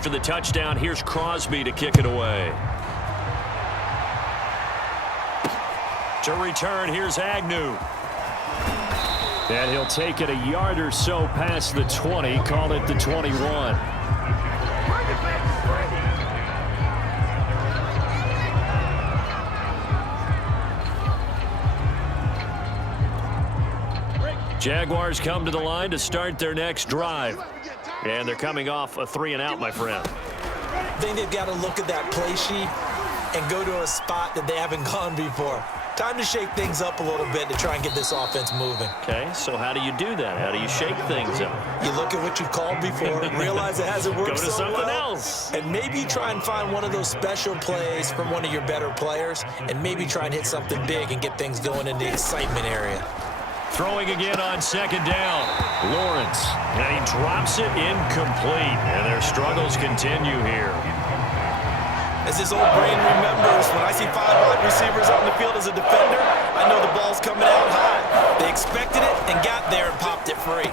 After the touchdown, here's Crosby to kick it away. To return, here's Agnew. And he'll take it a yard or so past the 20, call it the 21. Jaguars come to the line to start their next drive. And they're coming off a 3-and-out, my friend. I think they've got to look at that play sheet and go to a spot that they haven't gone before. Time to shake things up a little bit to try and get this offense moving. Okay, so how do you do that? How do you shake things up? You look at what you've called before, realize it hasn't worked so well. Go to something else. And maybe try and find one of those special plays from one of your better players, and maybe try and hit something big and get things going in the excitement area. Throwing again on second down. Lawrence. And he drops it incomplete. And their struggles continue here. As his old brain remembers, when I see 5 wide receivers on the field as a defender, I know the ball's coming out high. They expected it and got there and popped it free.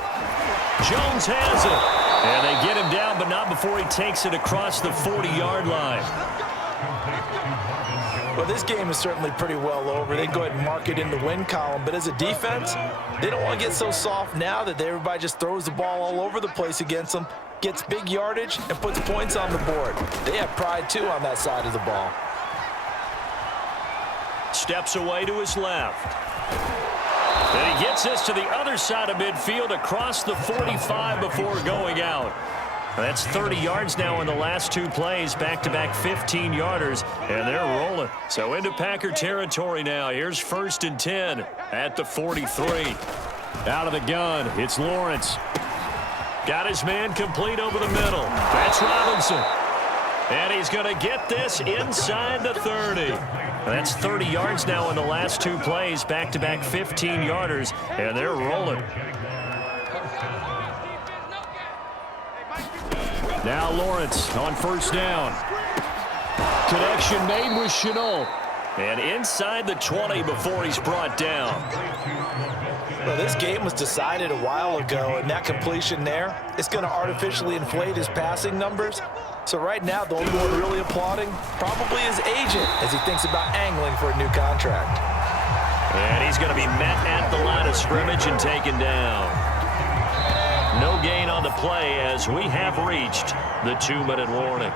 Jones has it. And they get him down, but not before he takes it across the 40-yard line. Well, this game is certainly pretty well over. They go ahead and mark it in the win column. But as a defense, they don't want to get so soft now that everybody just throws the ball all over the place against them, gets big yardage, and puts points on the board. They have pride, too, on that side of the ball. Steps away to his left. And he gets this to the other side of midfield across the 45 before going out. That's 30 yards now in the last 2 plays, back-to-back 15-yarders, and they're rolling. So into Packer territory now. Here's 1st and 10 at the 43. Out of the gun, it's Lawrence. Got his man complete over the middle. That's Robinson. And he's going to get this inside the 30. That's 30 yards now in the last 2 plays, back-to-back 15-yarders, and they're rolling. Now Lawrence on 1st down. Connection made with Shenault. And inside the 20 before he's brought down. Well, this game was decided a while ago, and that completion there is going to artificially inflate his passing numbers. So right now, the only one really applauding probably his agent as he thinks about angling for a new contract. And he's going to be met at the line of scrimmage and taken down. No gain on the play as we have reached the 2-minute warning.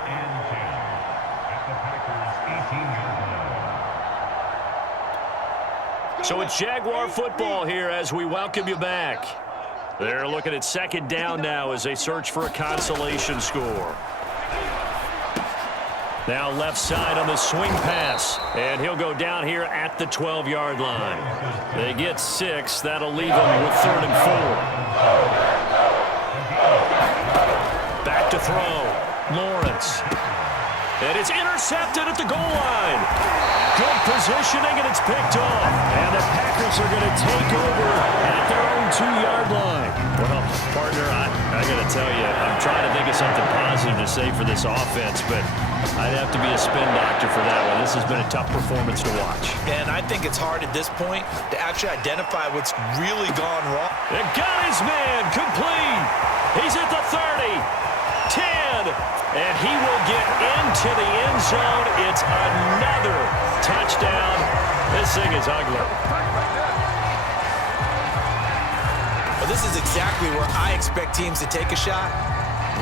So it's Jaguar football here as we welcome you back. They're looking at 2nd down now as they search for a consolation score. Now left side on the swing pass, and he'll go down here at the 12-yard line. They get 6. That'll leave them with 3rd and 4. Back to throw. Lawrence. And it's intercepted at the goal line. Good positioning, and it's picked off. And the Packers are going to take over at their own 2-yard line. Well, partner, I got to tell you, I'm trying to think of something positive to say for this offense, but I'd have to be a spin doctor for that one. This has been a tough performance to watch. And I think it's hard at this point to actually identify what's really gone wrong. And got his man complete. He's at the 30, 10, and he will get into the end zone. It's another touchdown. This thing is ugly. Well, this is exactly where I expect teams to take a shot.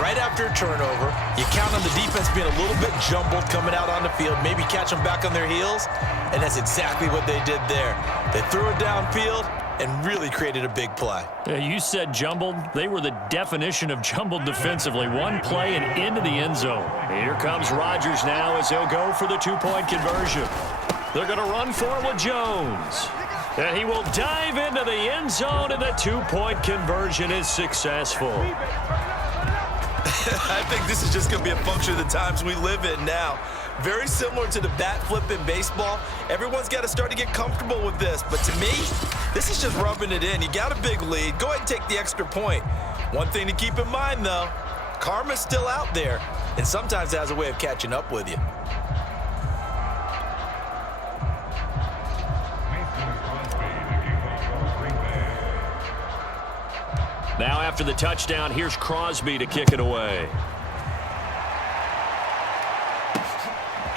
Right after a turnover, you count on the defense being a little bit jumbled coming out on the field, maybe catch them back on their heels, and that's exactly what they did there. They threw it downfield and really created a big play. You said jumbled. They were the definition of jumbled defensively. One play and into the end zone. Here comes Rodgers now as he'll go for the 2-point conversion. They're going to run for it with Jones. And he will dive into the end zone, and the 2-point conversion is successful. I think this is just going to be a function of the times we live in now. Very similar to the bat flip in baseball. Everyone's got to start to get comfortable with this. But to me, this is just rubbing it in. You got a big lead. Go ahead and take the extra point. One thing to keep in mind, though, karma's still out there, and sometimes it has a way of catching up with you. Now after the touchdown, here's Crosby to kick it away.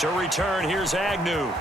To return, here's Agnew.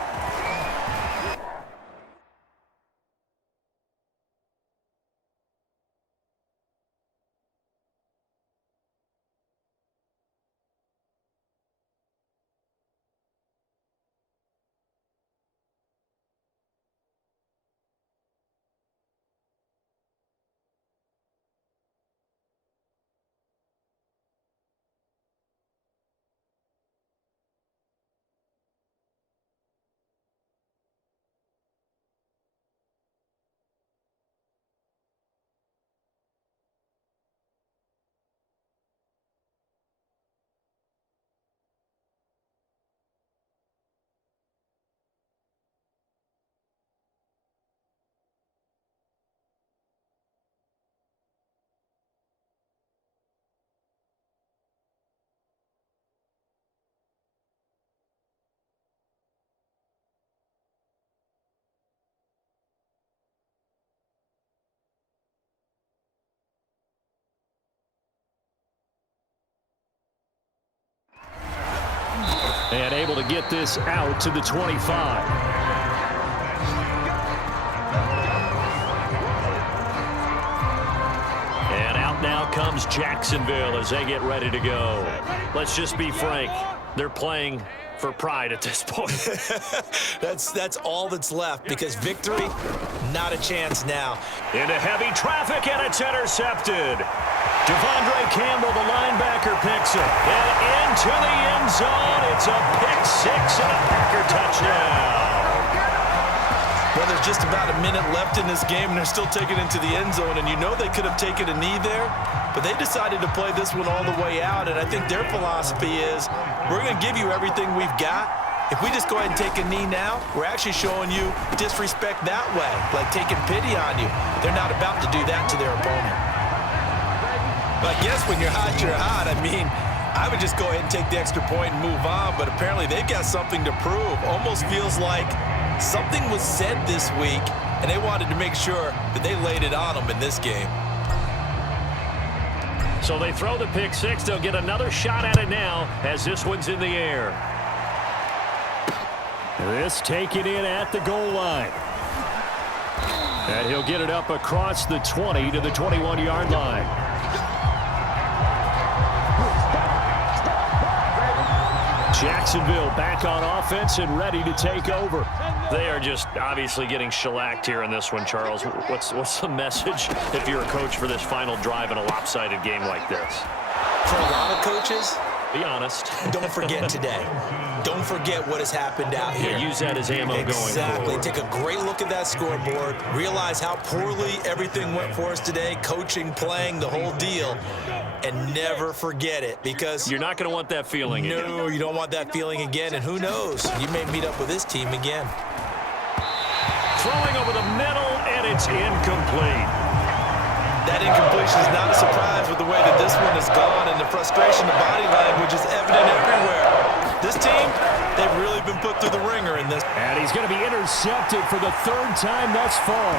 And able to get this out to the 25. And out now comes Jacksonville as they get ready to go. Let's just be frank. They're playing for pride at this point. That's all that's left, because victory, not a chance now. Into heavy traffic, and it's intercepted. Devondre Campbell, the linebacker, picks it. And into the end zone. It's a pick six and a Packer touchdown. Well, there's just about a minute left in this game, and they're still taking it into the end zone. And you know they could have taken a knee there, but they decided to play this one all the way out. And I think their philosophy is, we're going to give you everything we've got. If we just go ahead and take a knee now, we're actually showing you disrespect that way, like taking pity on you. They're not about to do that to their opponent. But I guess when you're hot, you're hot. I mean, I would just go ahead and take the extra point and move on, but apparently they've got something to prove. Almost feels like something was said this week, and they wanted to make sure that they laid it on them in this game. So they throw the pick six. They'll get another shot at it now as this one's in the air. This taken in at the goal line. And he'll get it up across the 20 to the 21-yard line. Jacksonville back on offense and ready to take over. They are just obviously getting shellacked here in this one, Charles. What's the message if you're a coach for this final drive in a lopsided game like this? For a lot of coaches, be honest. Don't forget today. Don't forget what has happened out here. Yeah, use that as ammo going forward. Exactly. Take a great look at that scoreboard. Realize how poorly everything went for us today. Coaching, playing, the whole deal. And never forget it, because you're not going to want that feeling again. No, you don't want that feeling again. And who knows? You may meet up with this team again. Throwing over the middle, and it's incomplete. That incompletion is not a surprise with the way that this one has gone, and the frustration, the body language is evident everywhere. This team, they've really been put through the ringer in this. And he's going to be intercepted for the third time thus far.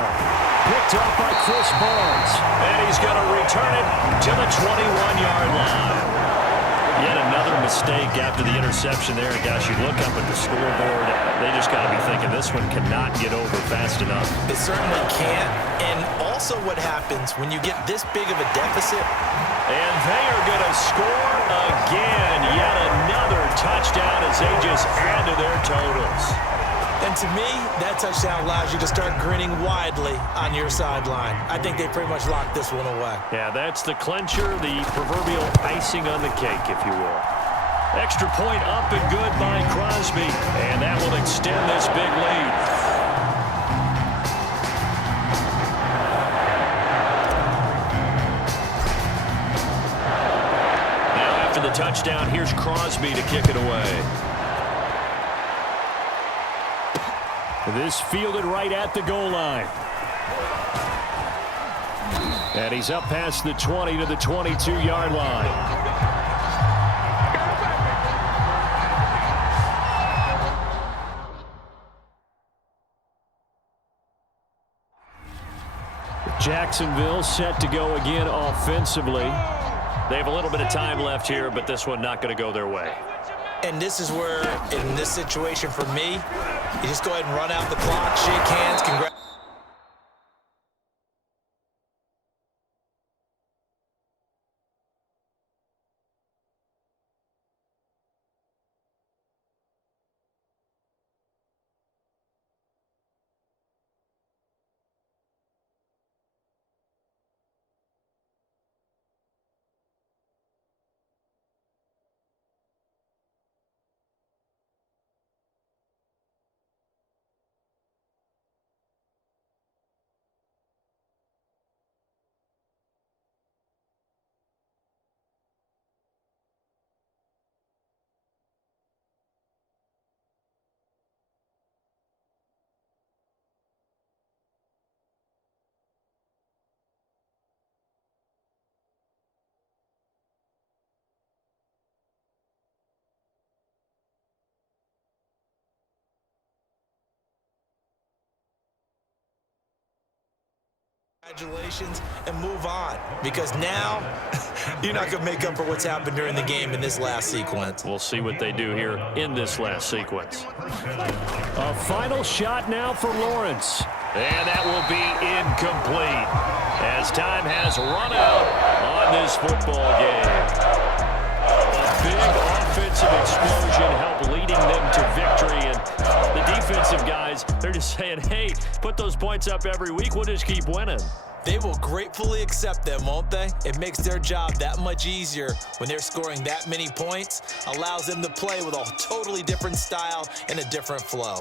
Picked up by Chris Barnes. And he's going to return it to the 21-yard line. Yet another mistake after the interception there. Gosh, you look up at the scoreboard, they just got to be thinking this one cannot get over fast enough. It certainly can't. And also what happens when you get this big of a deficit. And they are going to score again. Yet another touchdown as they just add to their totals. And to me, that touchdown allows you to start grinning widely on your sideline. I think they pretty much locked this one away. Yeah, that's the clincher, the proverbial icing on the cake, if you will. Extra point up and good by Crosby. And that will extend this big lead. Now after the touchdown, here's Crosby to kick it away. This fielded right at the goal line. And he's up past the 20 to the 22-yard line. Jacksonville set to go again offensively. They have a little bit of time left here, but this one not going to go their way. And this is where, in this situation for me, you just go ahead and run out the clock, shake hands, congrats. Congratulations and move on, because now you're not going to make up for what's happened during the game in this last sequence. We'll see what they do here in this last sequence. A final shot now for Lawrence. And that will be incomplete as time has run out on this football game. A big offensive explosion helped leading them to victory. And the defensive guys, they're just saying, hey, put those points up every week. We'll just keep winning. They will gratefully accept them, won't they? It makes their job that much easier when they're scoring that many points. Allows them to play with a totally different style and a different flow.